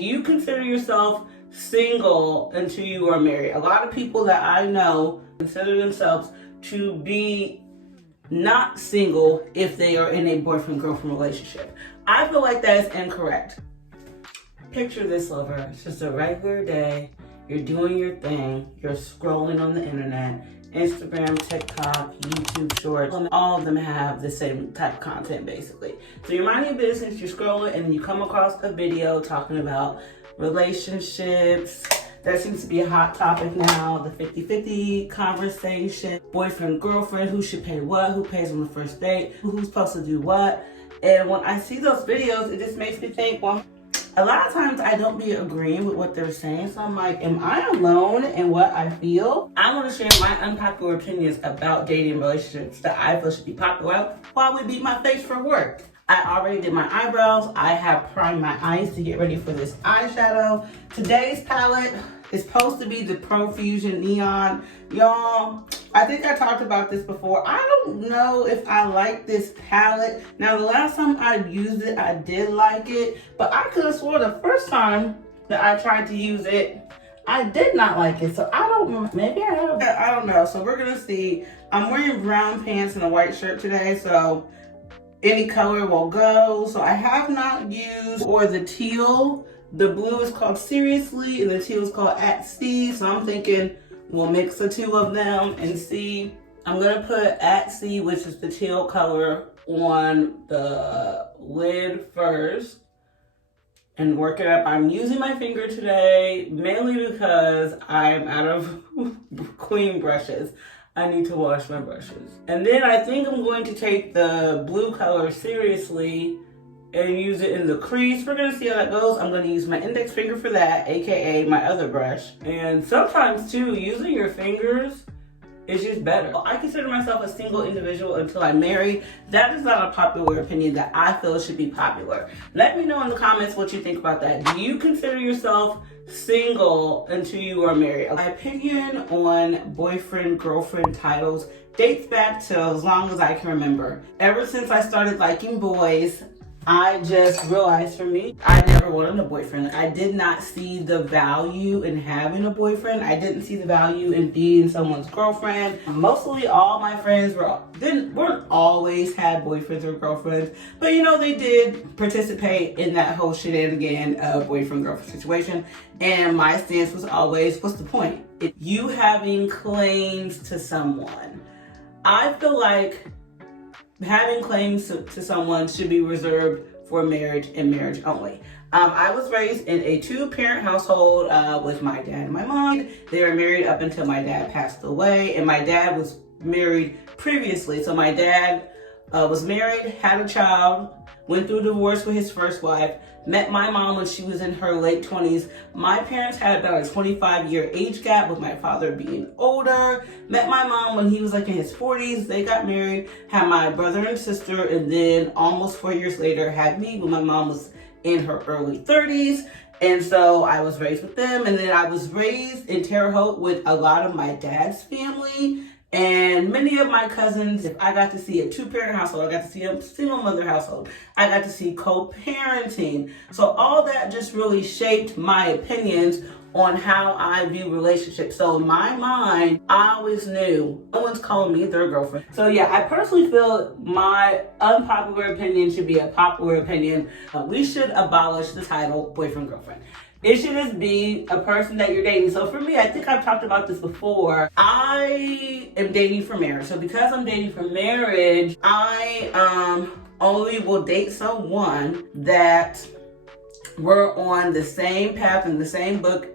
You consider yourself single until you are married. A lot of people that I know consider themselves to be not single if they are in a boyfriend-girlfriend relationship. I feel like that is incorrect. Picture this, lover. It's just a regular day. You're doing your thing. You're scrolling on the internet. Instagram, TikTok, YouTube Shorts, all of them have the same type of content basically. So you're minding your business, you're scrolling, and you come across a video talking about relationships. That seems to be a hot topic now, the 50-50 conversation, boyfriend, girlfriend, who should pay what, who pays on the first date, who's supposed to do what. And when I see those videos, it just makes me think, well, a lot of times I don't be agreeing with what they're saying. So I'm like, am I alone in what I feel? I want to share my unpopular opinions about dating relationships that I feel should be popular while we beat my face for work. I already did my eyebrows. I have primed my eyes to get ready for this eyeshadow. Today's palette is supposed to be the Profusion Neon. Y'all, I think I talked about this before. I don't know if I like this palette. Now, the last time I used it, I did like it, but I could have swore the first time that I tried to use it, I did not like it. So I don't, maybe I have, I don't know. So we're gonna see. I'm wearing brown pants and a white shirt today, so any color will go. So I have not used, or the teal. The blue is called Seriously and the teal is called At Sea. So I'm thinking we'll mix the two of them and see. I'm gonna put At Sea, which is the teal color, on the lid first and work it up. I'm using my finger today mainly because I'm out of clean brushes. I need to wash my brushes. And then I think I'm going to take the blue color Seriously and use it in the crease. We're gonna see how that goes. I'm gonna use my index finger for that, AKA my other brush. And sometimes too, using your fingers is just better. I consider myself a single individual until I'm married. That is not a popular opinion that I feel should be popular. Let me know in the comments what you think about that. Do you consider yourself single until you are married? My opinion on boyfriend, girlfriend titles dates back to as long as I can remember. Ever since I started liking boys, I just realized for me, I never wanted a boyfriend. I did not see the value in having a boyfriend. I didn't see the value in being someone's girlfriend. Mostly all my friends weren't always had boyfriends or girlfriends, but you know, they did participate in that whole shenanigan of boyfriend-girlfriend situation. And my stance was always, what's the point? If you having claims to someone, I feel like having claims to someone should be reserved for marriage and marriage only. I was raised in a two-parent household with my dad and my mom. They were married up until my dad passed away, and my dad was married previously. So my dad was married, had a child, went through a divorce with his first wife, met my mom when she was in her late 20s. My parents had about a 25-year age gap, with my father being older. Met my mom when he was like in his 40s. They got married, had my brother and sister, and then almost 4 years later had me when my mom was in her early 30s. And so I was raised with them. And then I was raised in Terre Haute with a lot of my dad's family. And many of my cousins, if I got to see a two-parent household, I got to see a single mother household, I got to see co-parenting. So all that just really shaped my opinions on how I view relationships. So in my mind, I always knew no one's calling me their girlfriend. So yeah, I personally feel my unpopular opinion should be a popular opinion. We should abolish the title boyfriend-girlfriend. It should just be a person that you're dating. So for me, I think I've talked about this before. I am dating for marriage. So because I'm dating for marriage, I only will date someone that we're on the same path, in the same book,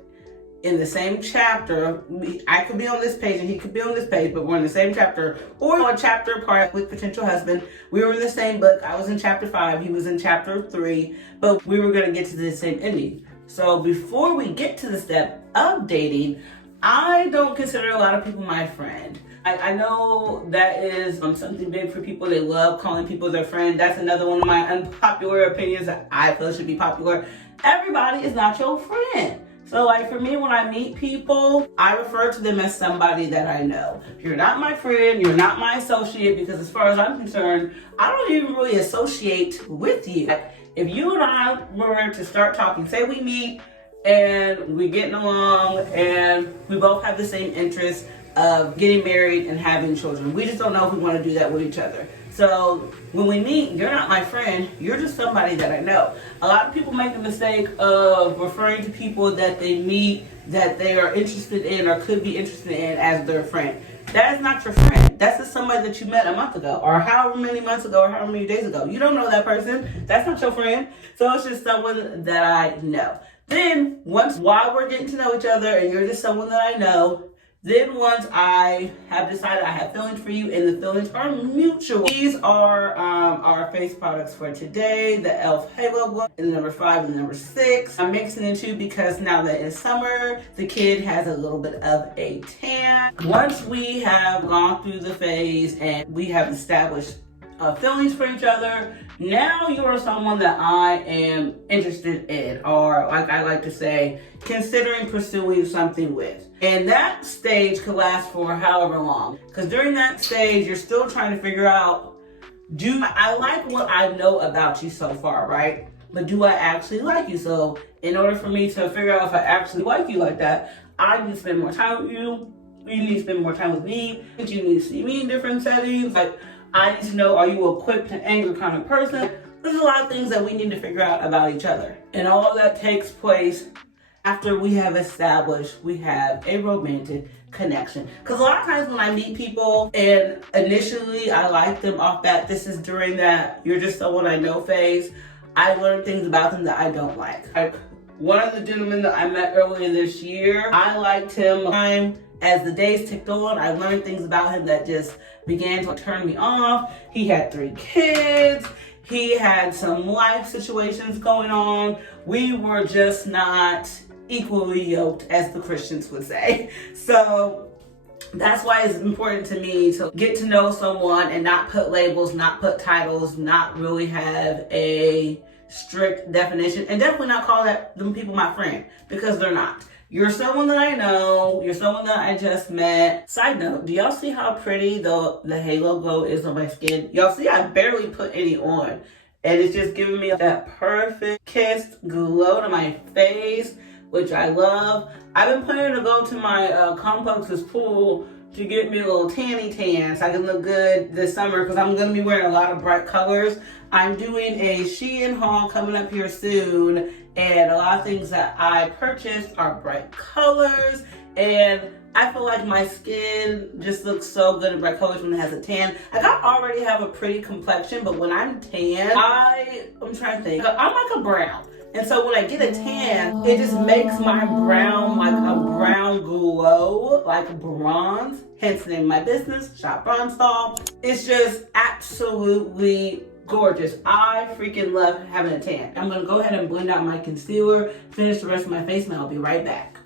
in the same chapter. I could be on this page and he could be on this page, but we're in the same chapter, or a chapter apart with potential husband. We were in the same book. I was in chapter 5, he was in chapter 3, but we were going to get to the same ending. So before we get to the step of dating, I don't consider a lot of people my friend. I know that is something big for people. They love calling people their friend. That's another one of my unpopular opinions that I feel should be popular. Everybody is not your friend. So like for me, when I meet people, I refer to them as somebody that I know. You're not my friend, you're not my associate, because as far as I'm concerned, I don't even really associate with you. If you and I were to start talking, say we meet and we're getting along and we both have the same interests of getting married and having children. We just don't know if we want to do that with each other. So when we meet, you're not my friend, you're just somebody that I know. A lot of people make the mistake of referring to people that they meet that they are interested in or could be interested in as their friend. That is not your friend. That's just somebody that you met a month ago or however many months ago or however many days ago. You don't know that person. That's not your friend. So it's just someone that I know. Then while we're getting to know each other and you're just someone that I know, then once I have decided I have feelings for you and the feelings are mutual. These are our face products for today. The e.l.f. Halo Glow in the number 5 and the number 6. I'm mixing the two because now that it's summer, the kid has a little bit of a tan. Once we have gone through the phase and we have established feelings for each other, now you are someone that I am interested in, or like I like to say, considering pursuing something with. And that stage could last for however long, because during that stage you're still trying to figure out, do I like what I know about you so far, right? But do I actually like you? So in order for me to figure out if I actually like you like that, I need to spend more time with you. You need to spend more time with me. You need to see me in different settings. Like, I need to know, are you a quick to anger kind of person? There's a lot of things that we need to figure out about each other. And all of that takes place after we have established we have a romantic connection. Because a lot of times when I meet people and initially I like them off bat, this is during that you're just someone I know phase, I learn things about them that I don't like. One of the gentlemen that I met earlier this year, I liked him. As the days ticked on, I learned things about him that just began to turn me off. He had 3 kids. He had some life situations going on. We were just not equally yoked, as the Christians would say. So that's why it's important to me to get to know someone and not put labels, not put titles, not really have a strict definition, and definitely not call them people my friend, because they're not. You're someone that I know. You're someone that I just met. Side note, do y'all see how pretty the Halo Glow is on my skin? Y'all see I barely put any on. And it's just giving me that perfect kissed glow to my face, which I love. I've been planning to go to my complex's pool to get me a little tanny tan so I can look good this summer, because I'm going to be wearing a lot of bright colors. I'm doing a Shein haul coming up here soon, and a lot of things that I purchased are bright colors, and I feel like my skin just looks so good in bright colors when it has a tan. Like, I already have a pretty complexion, but when I'm tan, I'm trying to think. I'm like a brown. And so when I get a tan, it just makes my brown like a brown glow, like bronze. Hence the name of my business, Shop Bronze Doll. It's just absolutely gorgeous. I freaking love having a tan. I'm gonna go ahead and blend out my concealer, finish the rest of my face, and I'll be right back.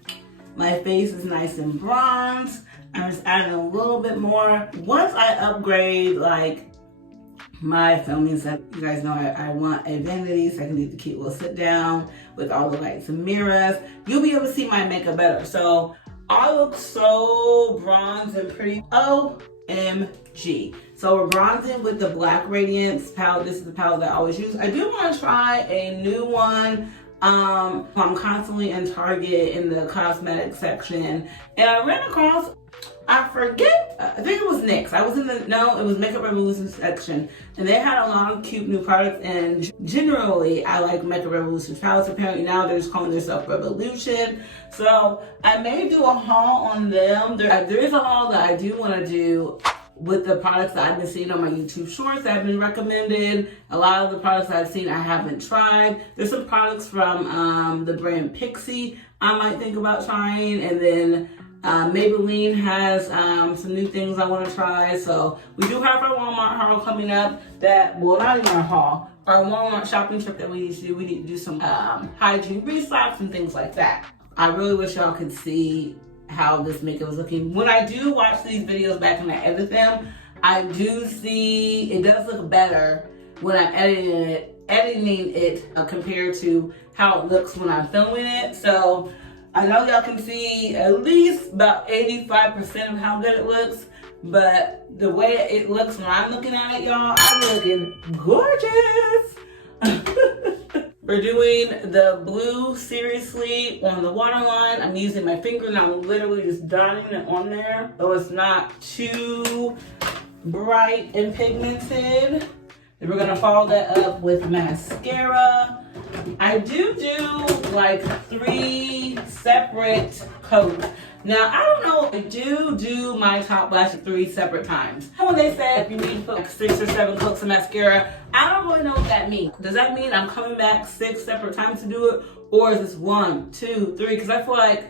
My face is nice and bronze. I'm just adding a little bit more. Once I upgrade like my filming set, you guys know I want a vanity so I can do the cute little sit down with all the lights and mirrors. You'll be able to see my makeup better. So I look so bronze and pretty. OMG. So we're bronzing with the Black Radiance palette. This is the palette that I always use. I do want to try a new one. I'm constantly in Target in the cosmetic section, and I ran across, I forget, I think it was NYX. I was in it was Makeup Revolution section, and they had a lot of cute new products, and generally I like Makeup Revolution palettes. Apparently now they're just calling themselves Revolution. So I may do a haul on them. There is a haul that I do want to do with the products that I've been seeing on my YouTube shorts that have been recommended. A lot of the products that I've seen I haven't tried. There's some products from the brand Pixie I might think about trying, and then Maybelline has some new things I want to try. So we do have our Walmart haul coming up that, well, not even our haul, our Walmart shopping trip that we need to do. We need to do some hygiene restocks and things like that. I really wish y'all could see how this makeup is looking. When I do watch these videos back and I edit them, I do see it does look better when I'm editing it compared to how it looks when I'm filming it. So I know y'all can see at least about 85% of how good it looks, but the way it looks when I'm looking at it, y'all, I'm looking gorgeous. We're doing the blue seriously on the waterline. I'm using my finger and I'm literally just dotting it on there so it's not too bright and pigmented. Then we're gonna follow that up with mascara. I do like 3 separate coats. Now, I don't know, I do my top lash 3 separate times. When they say if you need to put like 6 or 7 coats of mascara, I don't really know what that means. Does that mean I'm coming back 6 separate times to do it? Or is this 1, 2, 3? Because I feel like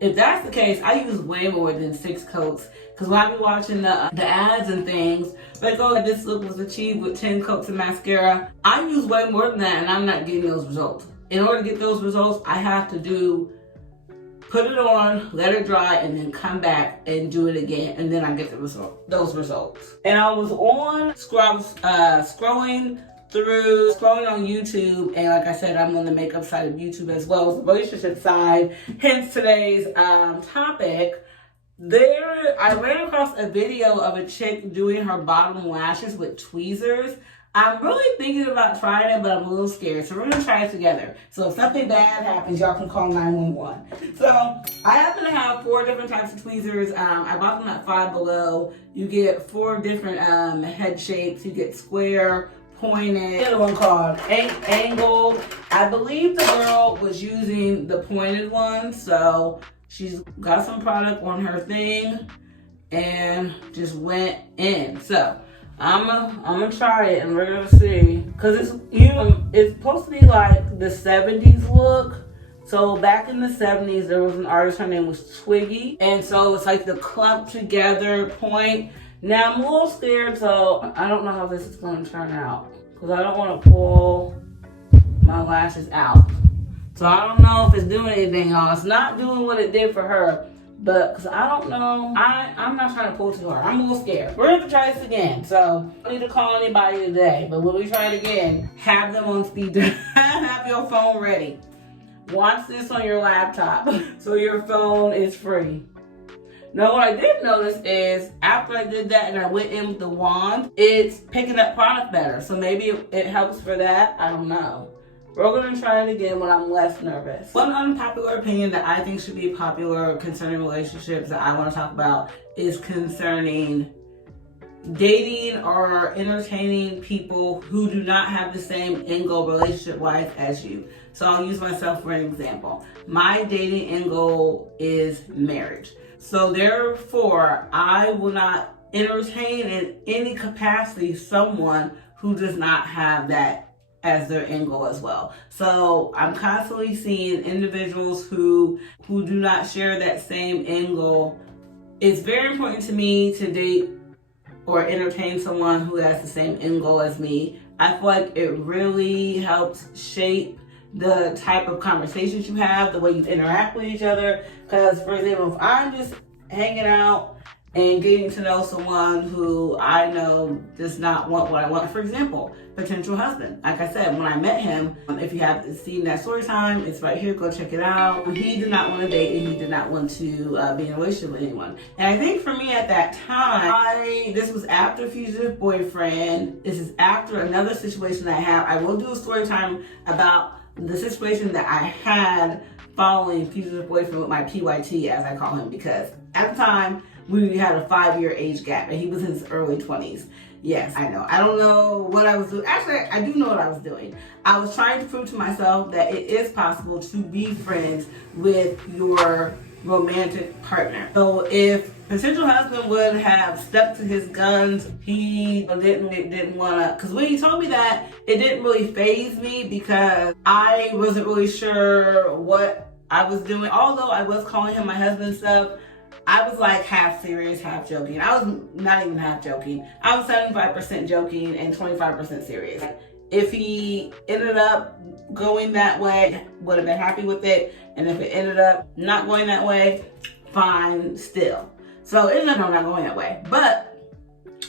if that's the case, I use way more than 6 coats. Because when I be watching the ads and things, like, oh, this look was achieved with 10 coats of mascara, I use way more than that and I'm not getting those results. In order to get those results, I have to put it on, let it dry, and then come back and do it again, and then I get those results. And I was on scrolling on YouTube, and like I said, I'm on the makeup side of YouTube as well as the relationship side, hence today's topic. I ran across a video of a chick doing her bottom lashes with tweezers. I'm really thinking about trying it, but I'm a little scared. So we're gonna try it together. So if something bad happens, y'all can call 911. So I happen to have 4 different types of tweezers. I bought them at Five Below. You get 4 different head shapes. You get square, pointed, another one called angled. I believe the girl was using the pointed one, so she's got some product on her thing and just went in. So I'm gonna try it and we're gonna see, cause it's supposed to be like the 70s look. So back in the 70s, there was an artist, her name was Twiggy, and so it's like the clumped together point. Now I'm a little scared, so I don't know how this is gonna turn out, cause I don't want to pull my lashes out. So I don't know if it's doing anything, y'all. It's not doing what it did for her. But, because I don't know, I'm not trying to pull too hard. I'm a little scared. We're going to try this again. So, I don't need to call anybody today. But when we try it again, have them on speed dial. Have your phone ready. Watch this on your laptop so your phone is free. Now, what I did notice is, after I did that and I went in with the wand, it's picking up product better. So, maybe it helps for that. I don't know. We're going to try it again when I'm less nervous. One unpopular opinion that I think should be popular concerning relationships that I want to talk about is concerning dating or entertaining people who do not have the same end goal relationship-wise as you. So I'll use myself for an example. My dating end goal is marriage. So therefore, I will not entertain in any capacity someone who does not have that as their end goal as well. So I'm constantly seeing individuals who do not share that same end goal. It's very important to me to date or entertain someone who has the same end goal as me. I feel like it really helps shape the type of conversations you have, the way you interact with each other. Because, for example, if I'm just hanging out and getting to know someone who I know does not want what I want. For example, potential husband. Like I said, when I met him, if you have seen that story time, it's right here, go check it out. He did not want to date and he did not want to be in a relationship with anyone. And I think for me at that time, this was after Fugitive Boyfriend. This is after another situation I have. I will do a story time about the situation that I had following Fugitive Boyfriend with my PYT, as I call him, because at the time, we had a 5-year age gap, and he was in his early 20s. Yes, I know. I don't know what I was doing. Actually, I do know what I was doing. I was trying to prove to myself that it is possible to be friends with your romantic partner. So if potential husband would have stuck to his guns, he didn't want to, because when he told me that, it didn't really faze me because I wasn't really sure what I was doing. Although I was calling him my husband stuff, I was like half serious, half joking. I was not even half joking. I was 75% joking and 25% serious. If he ended up going that way, would have been happy with it. And if it ended up not going that way, fine still. So it ended up not going that way. But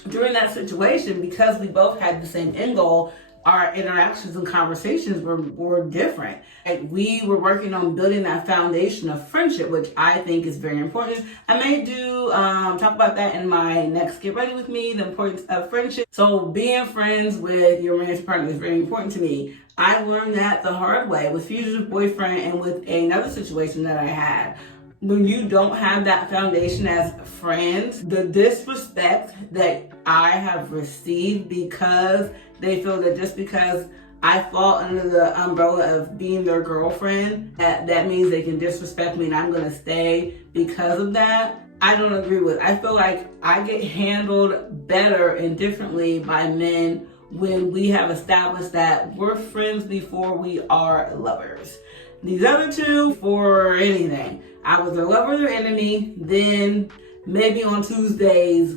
during that situation, because we both had the same end goal, our interactions and conversations were different. And we were working on building that foundation of friendship, which I think is very important. I may do talk about that in my next Get Ready With Me, the importance of friendship. So being friends with your romantic partner is very important to me. I learned that the hard way with fugitive boyfriend and with another situation that I had. When you don't have that foundation as friends, the disrespect that I have received because they feel that just because I fall under the umbrella of being their girlfriend, that means they can disrespect me and I'm gonna stay because of that, I don't agree with. I feel like I get handled better and differently by men when we have established that we're friends before we are lovers. These other two, for anything. I was their lover, their enemy. Then maybe on Tuesdays,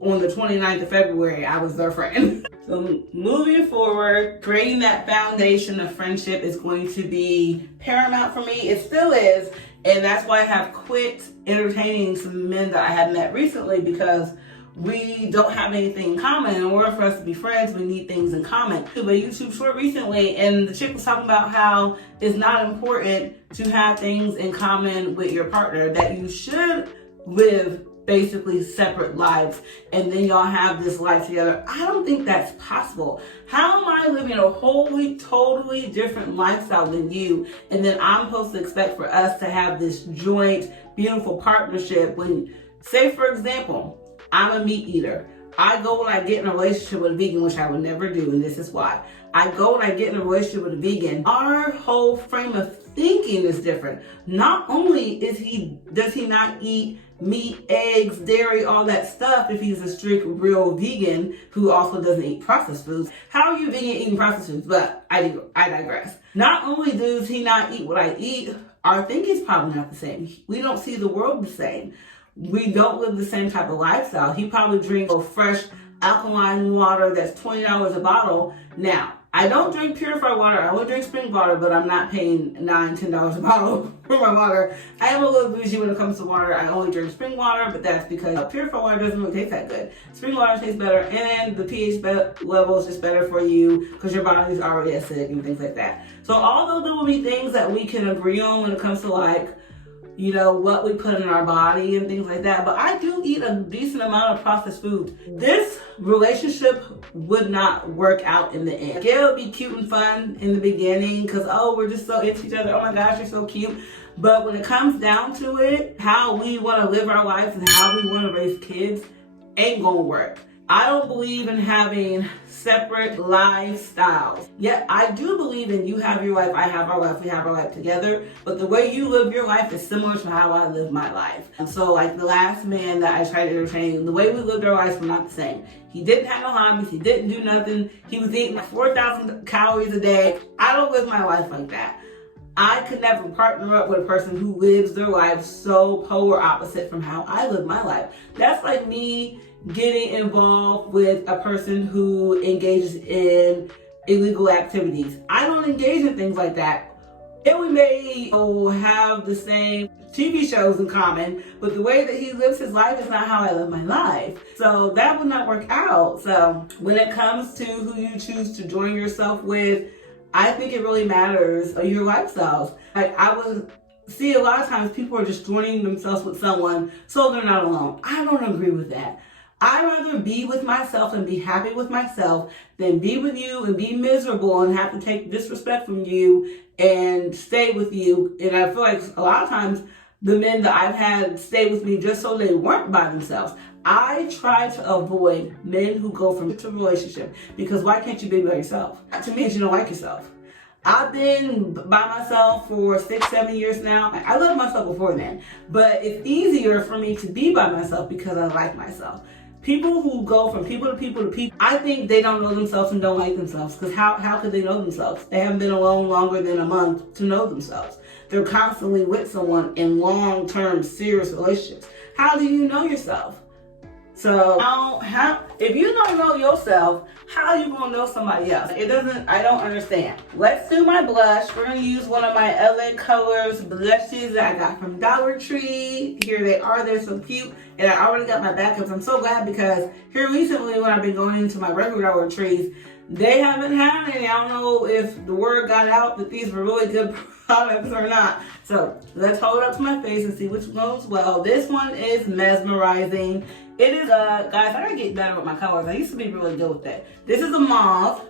on the 29th of February, I was their friend. So moving forward, creating that foundation of friendship is going to be paramount for me. It still is. And that's why I have quit entertaining some men that I have met recently, because we don't have anything in common. In order for us to be friends, we need things in common. I did a YouTube short recently, and the chick was talking about how it's not important to have things in common with your partner, that you should live basically separate lives and then y'all have this life together. I don't think that's possible. How am I living a wholly, totally different lifestyle than you, and then I'm supposed to expect for us to have this joint, beautiful partnership when, say for example, I'm a meat eater. I go when I get in a relationship with a vegan, which I would never do, and this is why. I go when I get in a relationship with a vegan, our whole frame of thinking is different. Not only does he not eat meat, eggs, dairy, all that stuff if he's a strict real vegan who also doesn't eat processed foods. How are you vegan eating processed foods? But I digress. Not only does he not eat what I eat, our thinking's probably not the same. We don't see the world the same. We don't live the same type of lifestyle. He probably drinks a fresh alkaline water that's $20 a bottle. Now, I don't drink purified water. I only drink spring water, but I'm not paying $9, $10 a bottle for my water. I am a little bougie when it comes to water. I only drink spring water, but that's because purified water doesn't really taste that good. Spring water tastes better, and the pH level is just better for you because your body is already acidic and things like that. So although there will be things that we can agree on when it comes to what we put in our body and things like that, but I do eat a decent amount of processed foods. This relationship would not work out in the end. It would be cute and fun in the beginning because, we're just so into each other. Oh my gosh, you're so cute. But when it comes down to it, how we want to live our lives and how we want to raise kids ain't gonna work. I don't believe in having separate lifestyles. Yet I do believe in you have your life, I have our life, we have our life together. But the way you live your life is similar to how I live my life. And so like the last man that I tried to entertain, the way we lived our lives were not the same. He didn't have no hobbies, he didn't do nothing. He was eating 4,000 calories a day. I don't live my life like that. I could never partner up with a person who lives their life so polar opposite from how I live my life. That's like me getting involved with a person who engages in illegal activities. I don't engage in things like that. And we may have the same TV shows in common, but the way that he lives his life is not how I live my life. So that would not work out. So when it comes to who you choose to join yourself with, I think it really matters your lifestyles. Like I would see a lot of times people are just joining themselves with someone so they're not alone. I don't agree with that. I'd rather be with myself and be happy with myself than be with you and be miserable and have to take disrespect from you and stay with you. And I feel like a lot of times the men that I've had stay with me just so they weren't by themselves. I try to avoid men who go from to relationship because why can't you be by yourself? To me, you don't like yourself. I've been by myself for 6-7 years now. I loved myself before then, but it's easier for me to be by myself because I like myself. People who go from people to people to people, I think they don't know themselves and don't like themselves because how could they know themselves? They haven't been alone longer than a month to know themselves. They're constantly with someone in long-term serious relationships. How do you know yourself? So if you don't know yourself, how are you gonna know somebody else? I don't understand. Let's do my blush. We're gonna use one of my LA Colors blushes that I got from Dollar Tree. Here they are, they're so cute. And I already got my backups. I'm so glad because here recently when I've been going into my regular Dollar Trees, They haven't had any. I don't know if the word got out that these were really good products or not. So let's hold it up to my face and see which goes well. This one is mesmerizing. It is, guys, I gotta get better with my colors. I used to be really good with that. This is a mauve.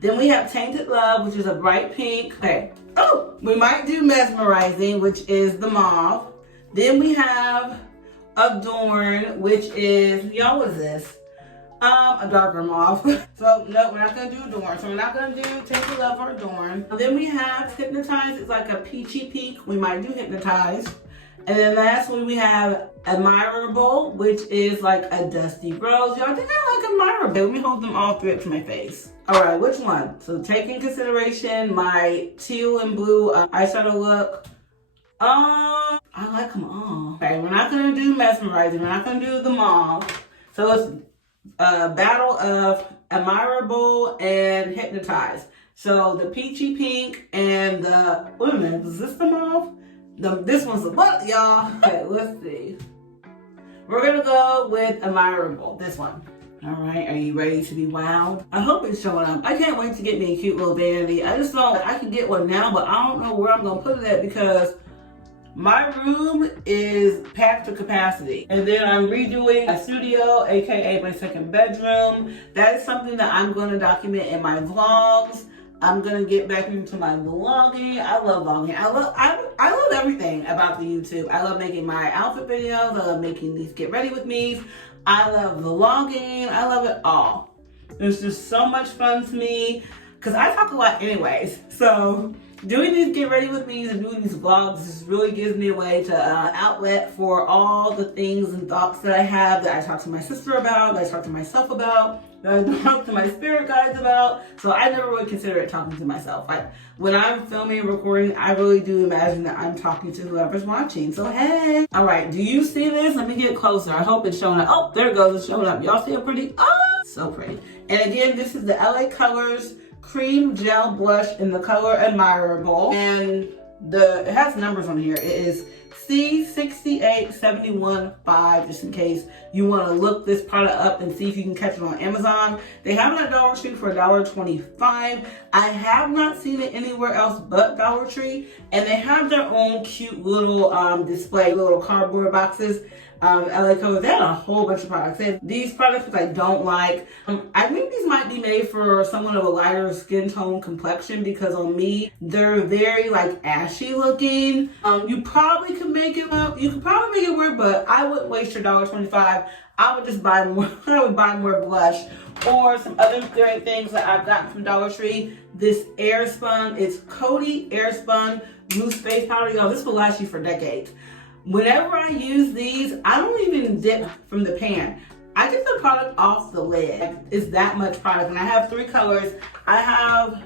Then we have Tainted Love, which is a bright pink. Okay. Oh, we might do mesmerizing, which is the mauve. Then we have Adorn, which is, y'all, what is this? A darker mauve. So no, we're not gonna do Adorn. So we're not gonna do Tainted Love or Adorn. Then we have Hypnotize. It's like a peachy pink. We might do Hypnotize. And then last one we have Admirable, which is like a dusty rose. Y'all think I like Admirable? Let me hold them all three up to my face. All right, which one? So take in consideration my teal and blue eyeshadow look. I like them all. Okay, we're not gonna do mesmerizing. We're not gonna do the mauve. So it's a battle of Admirable and Hypnotize. So the peachy pink and the, wait a minute, is this the mauve? This one's the what, y'all? Okay, let's see. We're gonna go with Admirable, this one. All right, are you ready to be wowed? I hope it's showing up. I can't wait to get me a cute little vanity. I just know I can get one now, but I don't know where I'm gonna put it at because my room is packed to capacity. And then I'm redoing a studio, AKA my second bedroom. That is something that I'm gonna document in my vlogs. I'm gonna get back into my vlogging. I love vlogging. I love everything about the YouTube. I love making my outfit videos. I love making these get ready with me's. I love vlogging. I love it all. It's just so much fun to me because I talk a lot anyways. So doing these get ready with me's and doing these vlogs just really gives me a way to outlet for all the things and thoughts that I have, that I talk to my sister about, that I talk to myself about, that I talk to my spirit guides about. So I never really consider it talking to myself. When I'm filming and recording, I really do imagine that I'm talking to whoever's watching. So hey. All right, do you see this? Let me get closer. I hope it's showing up. Oh, there it goes. It's showing up. Y'all see it pretty? Oh, so pretty. And again, this is the LA Colors Cream Gel Blush in the color Admirable. And it has numbers on here. It is C68715, just in case you want to look this product up and see if you can catch it on Amazon. They have it at Dollar Tree for $1.25. I have not seen it anywhere else but Dollar Tree, and they have their own cute little display, little cardboard boxes. LA Colors, they had a whole bunch of products. They have these products which I don't like. I think these might be made for someone of a lighter skin tone complexion because on me, they're very like ashy looking. You probably could make it up. You could probably make it work, but I wouldn't waste your $1.25. I would just buy more. I would buy more blush or some other great things that I've gotten from Dollar Tree. This Airspun, it's Coty Airspun Loose Face Powder. Y'all, this will last you for decades. Whenever I use these, I don't even dip from the pan. I get the product off the lid. It's that much product. And I have three colors. I have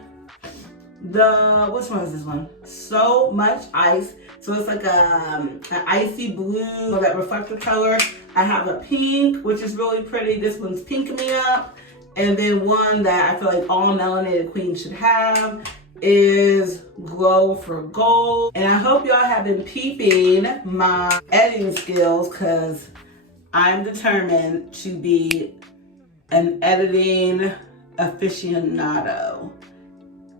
which one is this one? So Much Ice. So it's like an icy blue, that reflective color. I have a pink, which is really pretty. This one's Pink Me Up. And then one that I feel like all melanated queens should have is Glow for Gold. And I hope y'all have been peeping my editing skills because I'm determined to be an editing aficionado.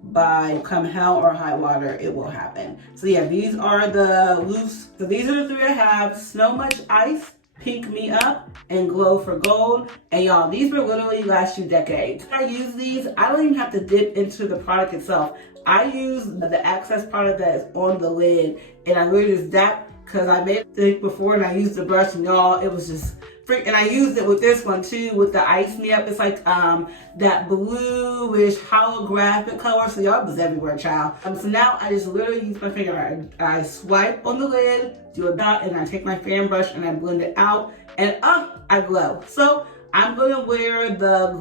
By come hell or high water, it will happen. So yeah, these are the loose. So these are the three I have: So Much Ice, Pink Me Up, and Glow for Gold. And y'all, these will literally last you decades. When I use these, I don't even have to dip into the product itself. I use the access product that is on the lid, and I really just dap because I made it thick before and I used the brush, and y'all, it was just freak. And I used it with this one too, with the Ice Me Up. It's like that bluish holographic color. So y'all, it was everywhere, child. So now I just literally use my finger. I swipe on the lid, do a dot, and I take my fan brush and I blend it out, and I glow. So I'm gonna wear the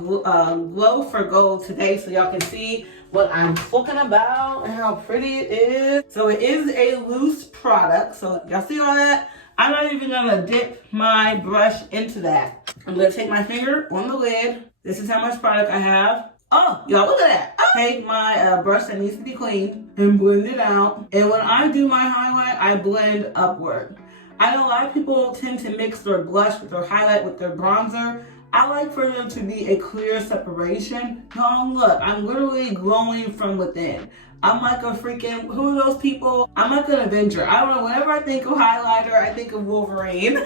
Glow for Gold today so y'all can see what I'm talking about and how pretty it is. So it is a loose product. So y'all see all that? I'm not even gonna dip my brush into that. I'm gonna take my finger on the lid. This is how much product I have. Oh, y'all, look at that. I take my brush that needs to be cleaned and blend it out. And when I do my highlight, I blend upward. I know a lot of people tend to mix their blush with their highlight with their bronzer. I like for there to be a clear separation. No, look, I'm literally glowing from within. I'm like a freaking, who are those people? I'm like an Avenger. I don't know, whenever I think of highlighter, I think of Wolverine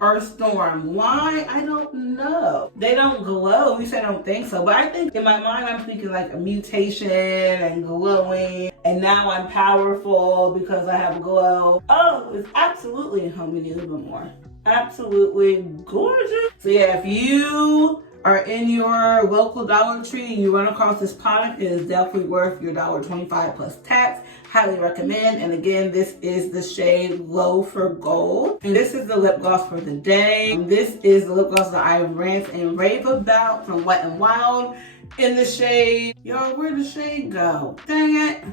or Storm. Why? I don't know. They don't glow, at least I don't think so. But I think in my mind, I'm thinking like a mutation and glowing. And now I'm powerful because I have glow. Oh, it's absolutely, how many a little bit more? Absolutely gorgeous. So yeah, if you are in your local Dollar Tree and you run across this product, it is definitely worth your $1.25 plus tax. Highly recommend. And again, this is the shade Low for Gold. And this is the lip gloss for the day. This is the lip gloss that I rant and rave about from Wet n Wild in the shade. Yo, where'd the shade go? Dang it.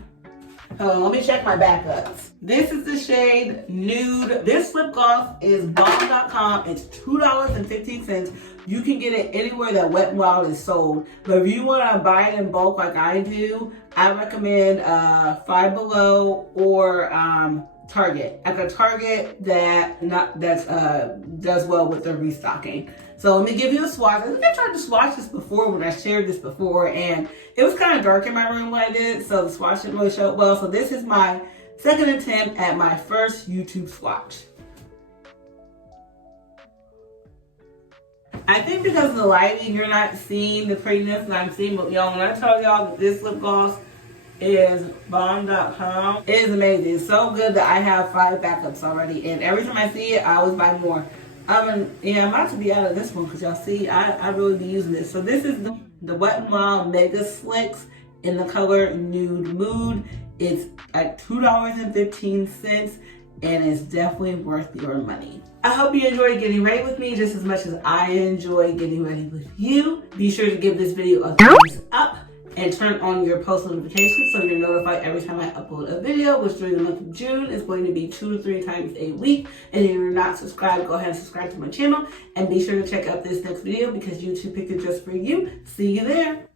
Hold on, let me check my backups. This is the shade Nude. This lip gloss is bomb.com. It's $2.15. You can get it anywhere that Wet n Wild is sold. But if you want to buy it in bulk like I do, I recommend Five Below or Target. Like a Target that does well with their restocking. So let me give you a swatch. I think I tried to swatch this before when I shared this before, and it was kind of dark in my room when I did it, so the swatch didn't really show up well. So this is my second attempt at my first YouTube swatch. I think because of the lighting, you're not seeing the prettiness that I'm seeing, but y'all, when I tell y'all that this lip gloss is bomb.com, it is amazing. It's so good that I have 5 backups already, and every time I see it, I always buy more. I'm about to be out of this one because y'all see, I really be using this. So this is the Wet n Wild Mega Slicks in the color Nude Mood. It's at $2.15 and it's definitely worth your money. I hope you enjoyed getting ready with me just as much as I enjoy getting ready with you. Be sure to give this video a thumbs up and turn on your post notifications so you're notified every time I upload a video, which during the month of June is going to be 2 to 3 times a week. And if you're not subscribed, go ahead and subscribe to my channel. And be sure to check out this next video because YouTube picked it just for you. See you there.